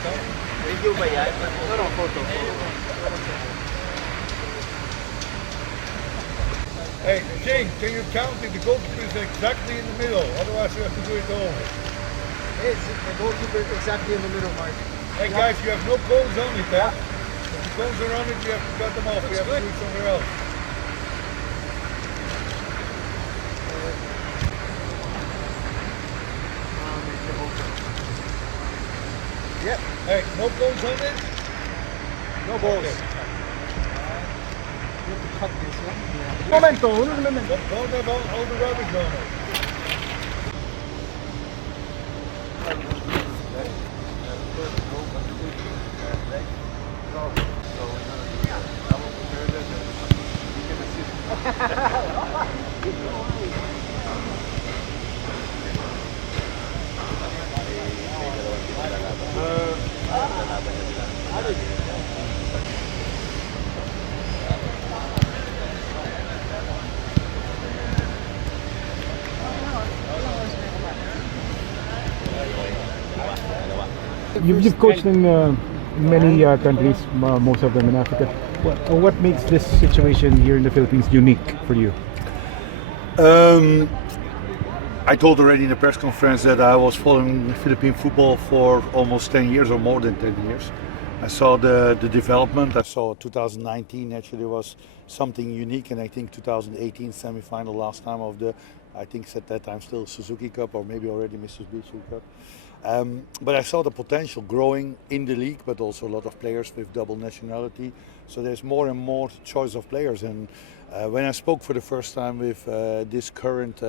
Video ba yan? No, photo. Hey, Jane, can you count if the goalkeeper is exactly in the middle? Otherwise you have to do it over. Hey, the goalkeeper is exactly in the middle, Mark. Hey guys, you have no cones on it, huh? If the cones are on it, you have to cut them off. You have to do it somewhere else. Yep. Hey, no cones on it? No balls. Okay. You have to cut this one. Momento, un momento. Don't have all the rubbish on it. You've coached in many countries, most of them in Africa. What makes this situation here in the Philippines unique for you? I told already in the press conference that I was following Philippine football for almost 10 years or more than 10 years. I saw the development. I saw 2019 actually was something unique, and I think 2018 semi-final last time of the, I think at that time still Suzuki Cup or maybe already Mitsubishi Cup. But I saw the potential growing in the league, but also a lot of players with double nationality. So there's more and more choice of players. And when I spoke for the first time with this current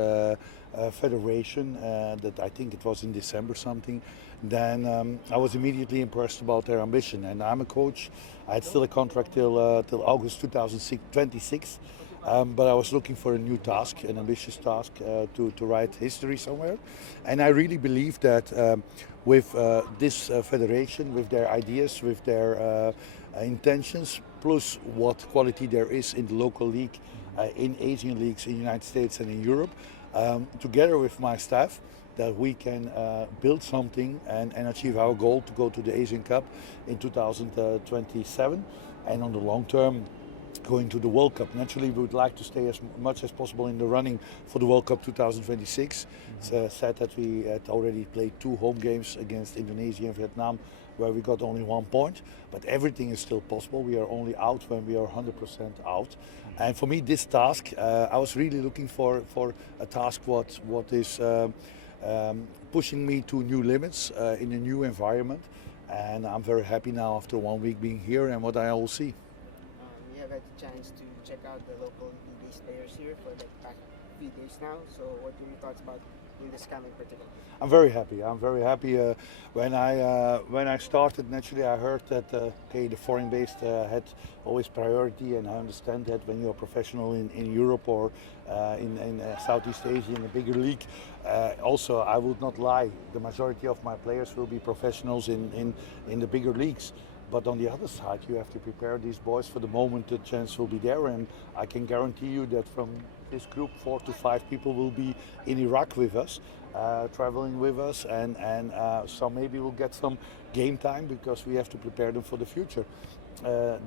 federation, that I think it was in December something, then I was immediately impressed about their ambition. And I'm a coach. I had still a contract till August 2026. But I was looking for a new task, an ambitious task to write history somewhere. And I really believe that with this federation, with their ideas, with their intentions, plus what quality there is in the local league, in Asian leagues, in the United States and in Europe, together with my staff, that we can build something and achieve our goal to go to the Asian Cup in 2027. And on the long term, going to the World Cup. Naturally, we would like to stay as much as possible in the running for the World Cup 2026. It's sad that we had already played 2 home games against Indonesia and Vietnam, where we got only 1 point. But everything is still possible. We are only out when we are 100% out. And for me, this task, I was really looking for a task what is pushing me to new limits in a new environment. And I'm very happy now after 1 week being here and what I will see. We have had the chance to check out the local ABS players here for the past few days now. So what are your thoughts about doing this camp in particular? I'm very happy. I'm very happy. When I started, naturally, I heard that okay, the foreign-based had always priority, and I understand that when you're a professional in Europe or in Southeast Asia in a bigger league. Also, I would not lie. The majority of my players will be professionals in the bigger leagues. But on the other side, you have to prepare these boys for the moment the chance will be there. And I can guarantee you that from this group, 4 to 5 people will be in Iraq with us, traveling with us. And so maybe we'll get some game time because we have to prepare them for the future.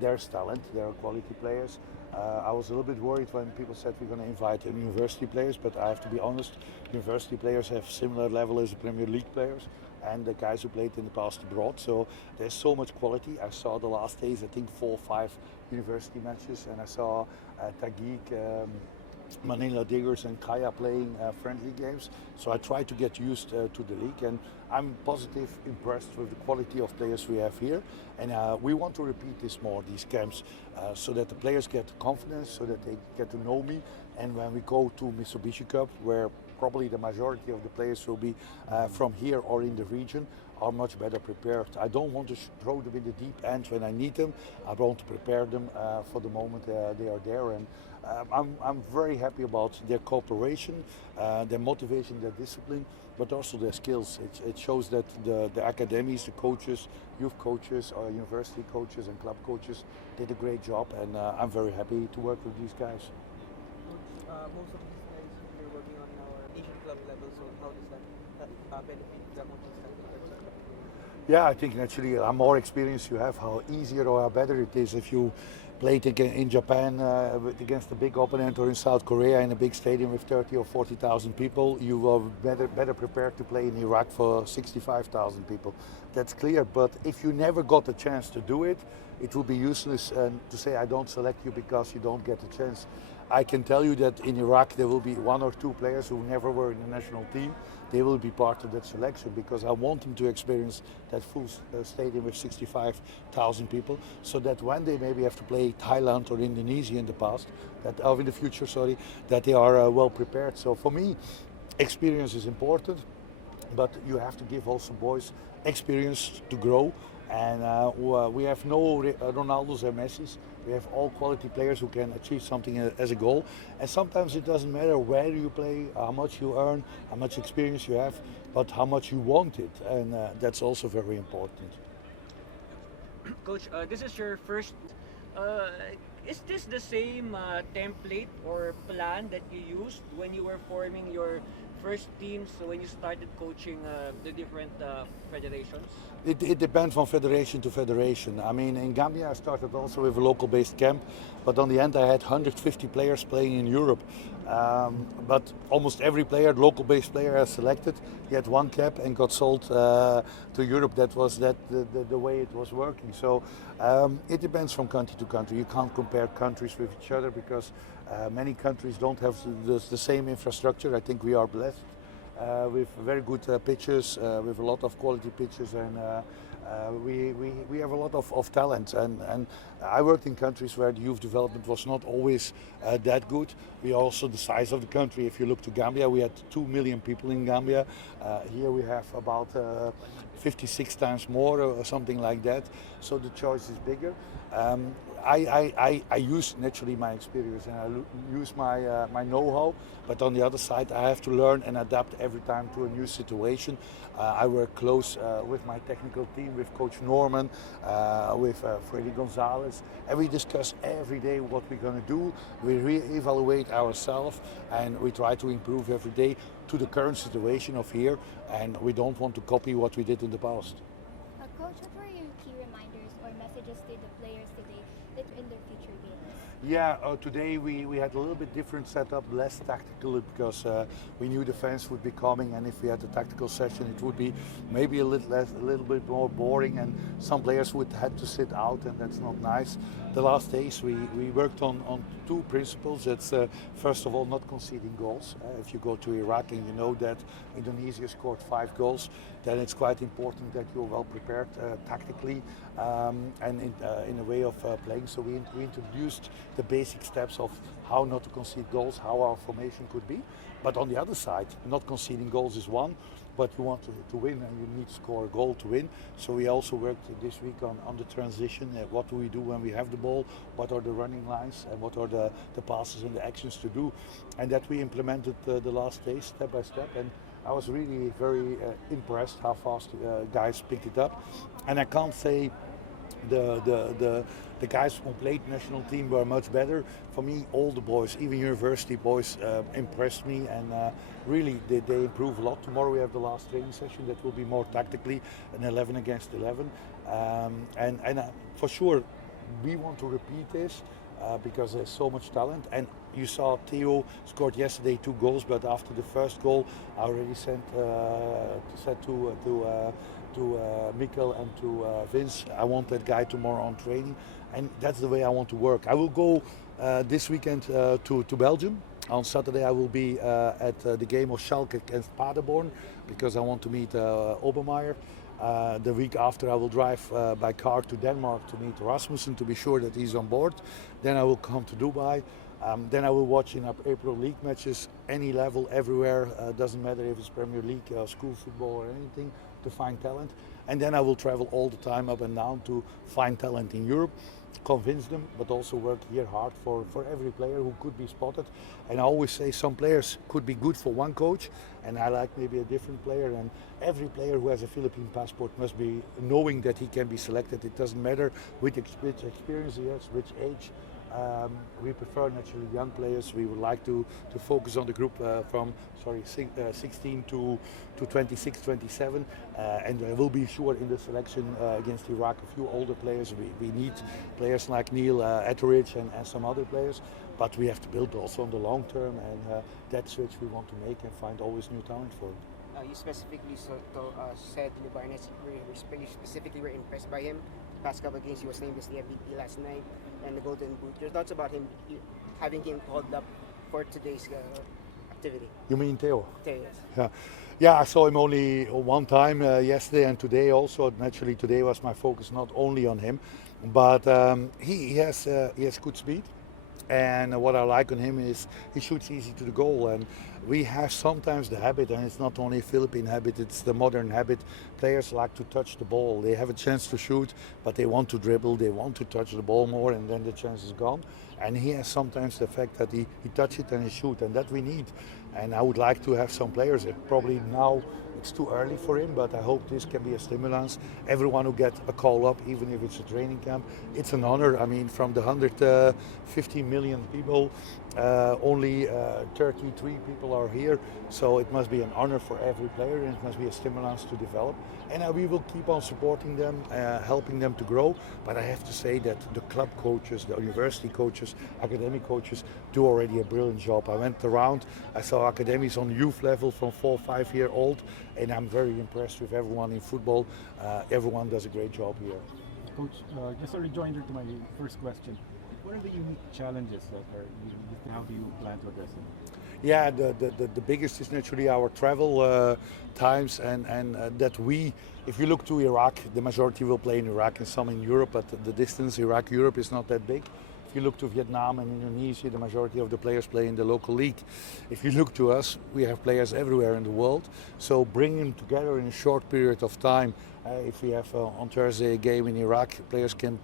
There's talent, there are quality players. I was a little bit worried when people said we're going to invite university players, but I have to be honest, university players have similar level as the Premier League players and the guys who played in the past abroad. So there's so much quality. I saw the last days, I think 4 or 5 university matches, and I saw Taguig, Manila Diggers and Kaya playing friendly games. So I try to get used to the league, and I'm positive, impressed with the quality of players we have here. And we want to repeat this more, these camps, so that the players get confidence, so that they get to know me. And when we go to Mitsubishi Cup, where probably the majority of the players will be from here or in the region, are much better prepared. I don't want to throw them in the deep end when I need them. I want to prepare them for the moment they are there. And I'm very happy about their cooperation, their motivation, their discipline, but also their skills. It shows that the academies, the coaches, youth coaches, university coaches and club coaches did a great job, and I'm very happy to work with these guys. Most of these guys you're working on our Asian club level, so how does that benefit the coaching staff? Yeah, I think naturally, how more experience you have, how easier or how better it is if you played in Japan against a big opponent, or in South Korea in a big stadium with 30 or 40,000 people. You are better prepared to play in Iraq for 65,000 people. That's clear. But if you never got the chance to do it, it will be useless to say I don't select you because you don't get the chance. I can tell you that in Iraq there will be 1 or 2 players who never were in the national team. They will be part of that selection because I want them to experience that full stadium with 65,000 people, so that when they maybe have to play Thailand or Indonesia in the past, or in the future, sorry, that they are well prepared. So for me, experience is important, but you have to give also boys experience to grow. And we have no Ronaldos and Messis. We have all quality players who can achieve something as a goal. And sometimes it doesn't matter where you play, how much you earn, how much experience you have, but how much you want it. And that's also very important. Coach, this is your first. Is this the same template or plan that you used when you were forming your first teams when you started coaching the different federations? It depends from federation to federation. I mean, in Gambia I started also with a local-based camp, but on the end I had 150 players playing in Europe. But almost every player, local-based player, I selected. He had 1 cap and got sold to Europe. That was the way it was working. So it depends from country to country. You can't compare countries with each other because many countries don't have the same infrastructure. I think we are blessed with very good pitches, with a lot of quality pitches, and we have a lot of talent. And I worked in countries where the youth development was not always that good. We also the size of the country. If you look to Gambia, we had 2 million people in Gambia. Here we have about 56 times more or something like that. So the choice is bigger. I use naturally my experience and I use my know-how, but on the other side I have to learn and adapt every time to a new situation. I work close with my technical team, with Coach Norman, with Freddy Gonzalez, and we discuss every day what we're going to do. We re-evaluate ourselves and we try to improve every day to the current situation of here, and we don't want to copy what we did in the past. Coach, what were your key reminders or messages to the players today that in their future games? Yeah, today we had a little bit different setup, less tactical, because we knew the fans would be coming, and if we had a tactical session it would be maybe a little bit more boring, and some players would have to sit out, and that's not nice. The last days we worked on 2 principles. It's first of all not conceding goals. If you go to Iraq and you know that Indonesia scored 5 goals, then it's quite important that you're well prepared tactically and in a way of playing. So we introduced the basic steps of how not to concede goals, how our formation could be. But on the other side, not conceding goals is one, but you want to win and you need to score a goal to win. So we also worked this week on the transition. What do we do when we have the ball? What are the running lines and what are the passes and the actions to do? And that we implemented the last days step by step. And I was really very impressed how fast guys picked it up. And I can't say the guys who played national team were much better. For me, all the boys, even university boys, impressed me, and really they improve a lot. Tomorrow we have the last training session that will be more tactically, an 11 against 11, and for sure we want to repeat this because there's so much talent. And you saw Theo scored yesterday 2 goals, but after the first goal I already said to Mikkel and to Vince, I want that guy tomorrow on training, and that's the way I want to work. I will go this weekend to Belgium. On Saturday I will be at the game of Schalke against Paderborn because I want to meet Obermeier. The week after I will drive by car to Denmark to meet Rasmussen to be sure that he's on board. Then I will come to Dubai. Then I will watch in April league matches, any level, everywhere. Doesn't matter if it's Premier League, school football or anything, to find talent. And then I will travel all the time up and down to find talent in Europe, convince them, but also work here hard for every player who could be spotted. And I always say some players could be good for one coach, and I like maybe a different player. And every player who has a Philippine passport must be knowing that he can be selected. It doesn't matter which experience he has, which age. We prefer naturally young players. We would like to focus on the group from 16 to 26, 27, and there will be sure in the selection against Iraq a few older players. We need players like Neil Etheridge and some other players, but we have to build also on the long term, and that switch we want to make and find always new talent for it. You specifically said Libarnes, specifically were impressed by him. Past couple of games, he was named as the MVP last night and the Golden Boot. Your thoughts about him having him called up for today's activity? You mean Theo? Theo, yes. Yeah, I saw him only one time yesterday and today also. Naturally, today was my focus not only on him, but he has good speed. And what I like on him is he shoots easy to the goal. And we have sometimes the habit, and it's not only a Philippine habit, it's the modern habit. Players like to touch the ball. They have a chance to shoot, but they want to dribble, they want to touch the ball more, and then the chance is gone. And he has sometimes the fact that he touch it and he shoot, and that we need. And I would like to have some players. Probably now it's too early for him, but I hope this can be a stimulus. Everyone who gets a call up, even if it's a training camp, it's an honor. I mean, from the 150 million people, only 33 people are here, so it must be an honor for every player, and it must be a stimulus to develop. And we will keep on supporting them, helping them to grow. But I have to say that the club coaches, the university coaches, academic coaches do already a brilliant job. I went around, I saw academies on youth level from 4 or 5 year old, and I'm very impressed with everyone in football. Everyone does a great job here. Coach, just a rejoinder to my first question. What are the unique challenges how do you plan to address them? Yeah, the biggest is naturally our travel times, and that if you look to Iraq, the majority will play in Iraq and some in Europe, but the distance Iraq-Europe is not that big. If you look to Vietnam and Indonesia, the majority of the players play in the local league. If you look to us, we have players everywhere in the world, so bring them together in a short period of time. If we have on Thursday a game in Iraq, players can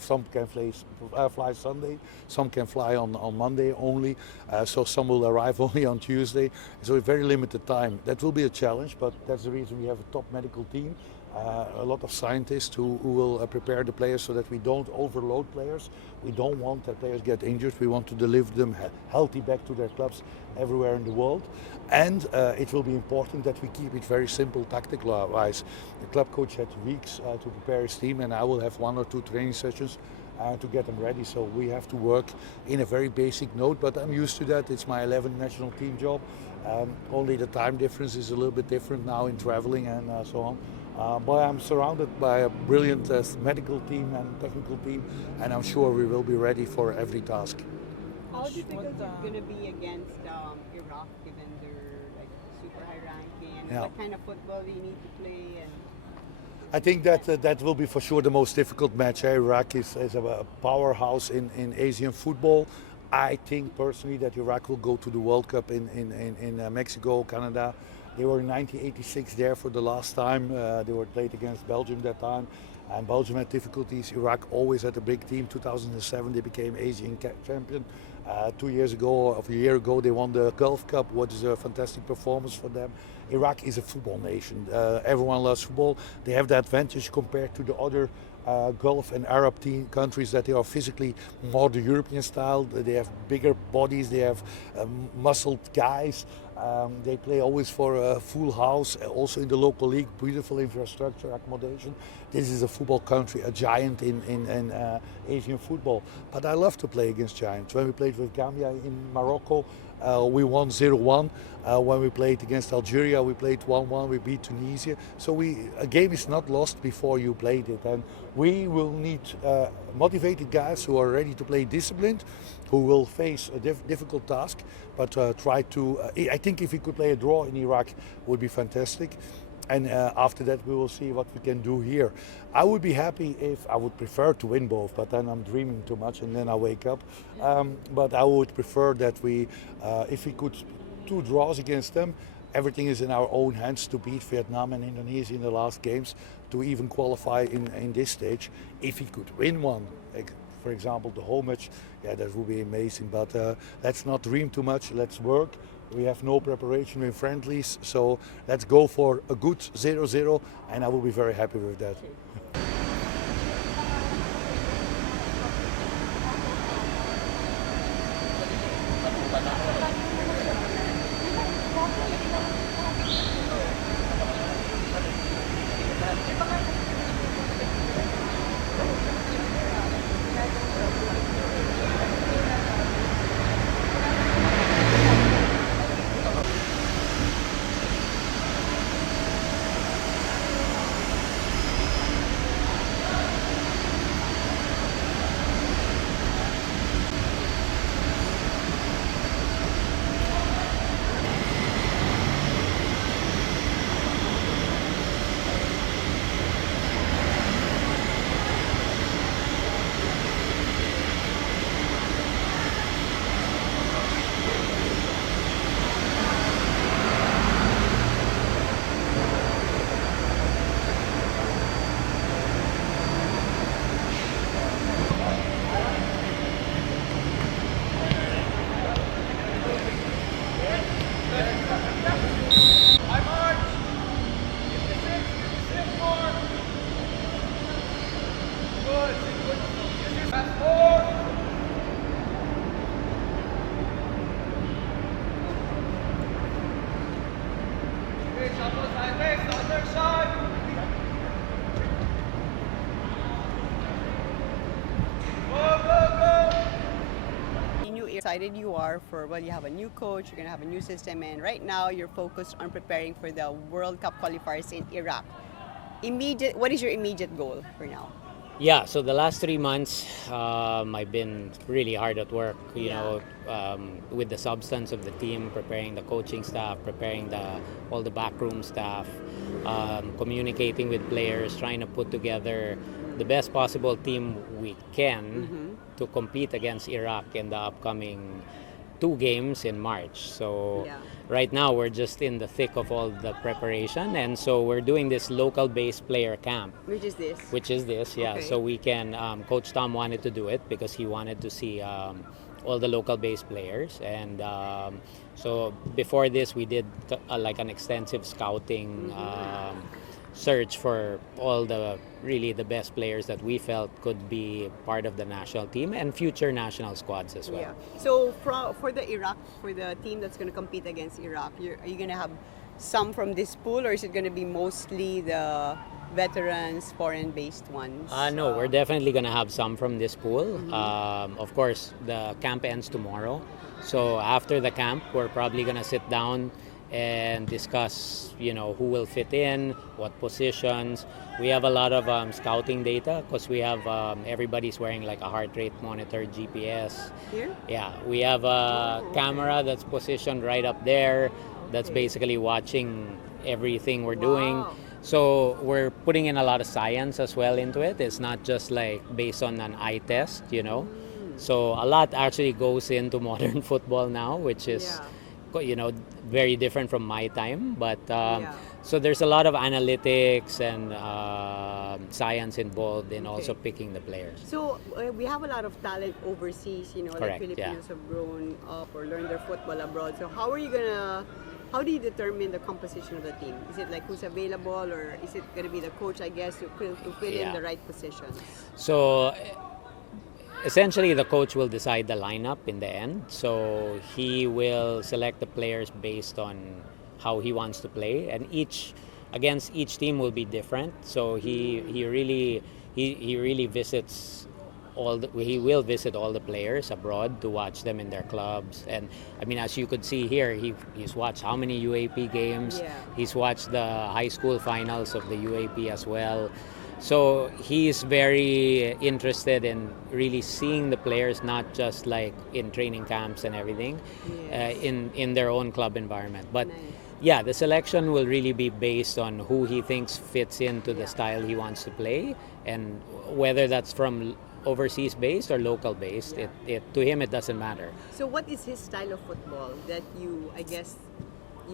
some can fly Sunday, some can fly on Monday only, so some will arrive only on Tuesday. So a very limited time. That will be a challenge, but that's the reason we have a top medical team, a lot of scientists who will prepare the players so that we don't overload players. We don't want that players get injured. We want to deliver them healthy back to their clubs everywhere in the world. And it will be important that we keep it very simple tactical-wise. The club coach had weeks to prepare his team, and I will have 1 or 2 training sessions to get them ready. So we have to work in a very basic note, but I'm used to that. It's my 11th national team job. Only the time difference is a little bit different now in traveling and so on. But I'm surrounded by a brilliant medical team and technical team, and I'm sure we will be ready for every task. How difficult is it going to be against Iraq, given their super high ranking? And Yeah. what kind of football do you need to play? And I think that will be for sure the most difficult match. Iraq is a powerhouse in Asian football. I think personally that Iraq will go to the World Cup in Mexico, Canada. They were in 1986 there for the last time. They were played against Belgium that time, and Belgium had difficulties. Iraq always had a big team. 2007 they became Asian champion. 2 years ago, or a year ago, they won the Gulf Cup, which is a fantastic performance for them. Iraq is a football nation. Everyone loves football. They have the advantage compared to the other Gulf and Arab countries that they are physically more the European style. They have bigger bodies, they have muscled guys. They play always for a full house, also in the local league, beautiful infrastructure, accommodation. This is a football country, a giant in Asian football. But I love to play against giants. When we played with Gambia in Morocco, we won 0-1. When we played against Algeria, we played 1-1. We beat Tunisia. So a game is not lost before you played it. And we will need motivated guys who are ready to play disciplined, who will face a difficult task, but try to. I think if we could play a draw in Iraq, would be fantastic. And after that, we will see what we can do here. I would be happy I would prefer to win both, but then I'm dreaming too much and then I wake up. But I would prefer that if we could 2 draws against them, everything is in our own hands to beat Vietnam and Indonesia in the last games to even qualify in this stage. If we could win one, for example, the home match, yeah, that would be amazing. But let's not dream too much. Let's work. We have no preparation in friendlies, so let's go for a good 0-0, and I will be very happy with that. Excited you are for, well, you have a new coach, you're gonna have a new system, and right now you're focused on preparing for the World Cup qualifiers in Iraq. What is your immediate goal for now? Yeah, so the last 3 months, I've been really hard at work, with the substance of the team, preparing the coaching staff, preparing all the backroom staff, communicating with players, trying to put together the best possible team we can to compete against Iraq in the upcoming 2 games in March. So right now we're just in the thick of all the preparation, and so we're doing this local-based player camp. Which is this? Yeah. Okay. So we can, Coach Tom wanted to do it because he wanted to see all the local-based players, and so before this we did like an extensive scouting search for all the best players that we felt could be part of the national team and future national squads as well. Yeah. So for the team that's going to compete against Iraq, are you going to have some from this pool, or is it going to be mostly the veterans, foreign-based ones? No, we're definitely going to have some from this pool. Of course, the camp ends tomorrow. So after the camp, we're probably going to sit down and discuss, who will fit in, what positions. We have a lot of scouting data because we have everybody's wearing like a heart rate monitor, GPS. Here? Yeah, we have a camera that's positioned right up there that's basically watching everything we're doing. So we're putting in a lot of science as well into it. It's not just like based on an eye test, So a lot actually goes into modern football now, which is very different from my time, but so there's a lot of analytics and science involved in also picking the players. So we have a lot of talent overseas, Correct, like Filipinos have grown up or learned their football abroad. So how do you determine the composition of the team? Is it like who's available, or is it going to be the coach, I guess, to fill in the right positions? So essentially, the coach will decide the lineup in the end. So he will select the players based on how he wants to play, and against each team will be different. So he really visits he will visit all the players abroad to watch them in their clubs. And I mean, as you could see here, he's watched how many UAP games. He's watched the high school finals of the UAP as well. So he's very interested in really seeing the players, not just like in training camps and everything, in their own club environment. But yeah, the selection will really be based on who he thinks fits into the style he wants to play, and whether that's from overseas based or local based, to him it doesn't matter. So what is his style of football that you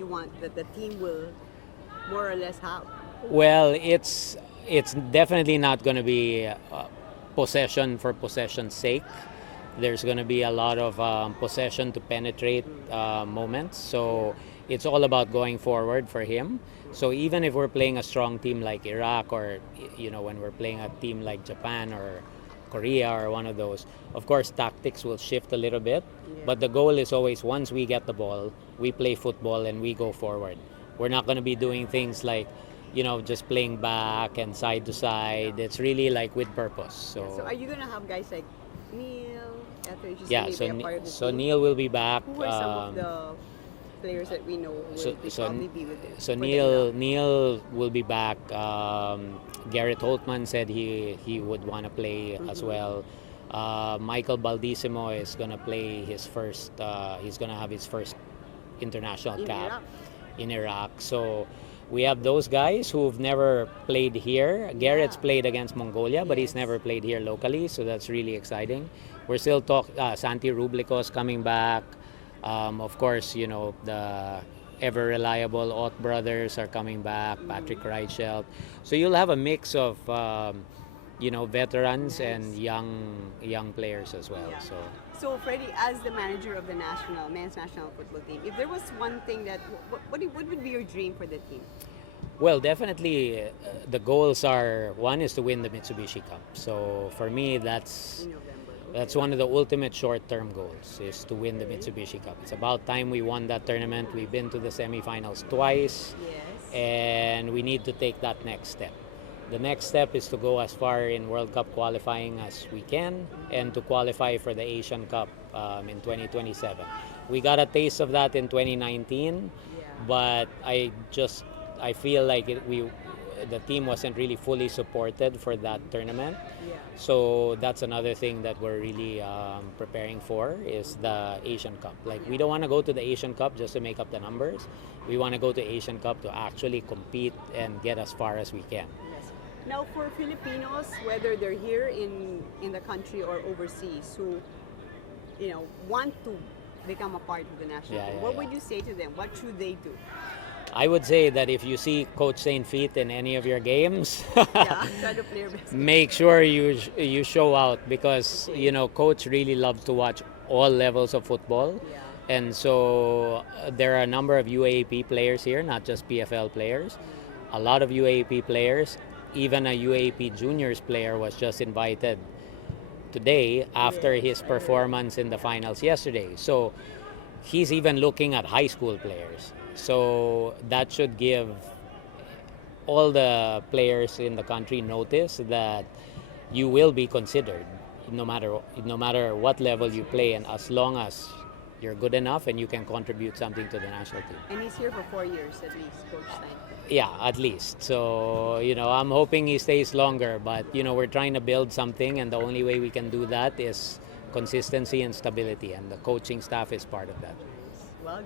want that the team will more or less have? Well, it's definitely not going to be possession for possession's sake. There's going to be a lot of possession to penetrate moments. So it's all about going forward for him. So even if we're playing a strong team like Iraq, or when we're playing a team like Japan or Korea or one of those. Of course, tactics will shift a little bit, Yeah. but the goal is always once we get the ball, we play football and we go forward. We're not going to be doing things like, just playing back and side to side. It's really like with purpose. So, So are you gonna have guys like Neil, Etheridge, just yeah, gonna so, be a part of the so team? Neil will be back. Who are some of the players that we know will probably be with him? So for the Neil will be back. Garrett Holtman said he would want to play as well. Michael Baldissimo is gonna play his first. He's gonna have his first international In cap Iraq. in Iraq. So we have those guys who've never played here. Garrett's played against Mongolia, but he's never played here locally. So that's really exciting. We're still Santi Rublico's coming back. Of course, the ever reliable Ott brothers are coming back. Patrick Reichelt. So you'll have a mix of veterans and young players as well. Yeah. So So Freddie, as the manager of the men's national football team, if there was one thing that, what would be your dream for the team? well, definitely the goals are, one is to win the Mitsubishi Cup. So for me, that's In November. That's one of the ultimate short-term goals, is to win the Mitsubishi Cup. It's about time we won that tournament. We've been to the semifinals twice, Yes. and we need to take that next step. The next step is to go as far in World Cup qualifying as we can and to qualify for the Asian Cup in 2027. We got a taste of that in 2019, Yeah. but I feel like the team wasn't really fully supported for that tournament. Yeah. So that's another thing that we're really preparing for, is the Asian Cup. Like, we don't want to go to the Asian Cup just to make up the numbers. We want to go to Asian Cup to actually compete and get as far as we can. Yes. Now, for Filipinos, whether they're here in the country or overseas, who want to become a part of the national Yeah, team, yeah, what yeah. would you say to them? What should they do? I would say that if you see Coach Saintfiet in any of your games, Yeah, try to play your best. make sure you show out, because Coach really loves to watch all levels of football. Yeah. And so there are a number of UAAP players here, not just PFL players. A lot of UAAP players, even a UAAP juniors player was just invited today after his performance in the finals yesterday. So he's even looking at high school players. So that should give all the players in the country notice that you will be considered no matter what level you play, and as long as you're good enough and you can contribute something to the national team. And he's here for 4 years at least, Coach Saintfiet. Yeah, at least. So, I'm hoping he stays longer, but, we're trying to build something, and the only way we can do that is consistency and stability, and the coaching staff is part of that. Well,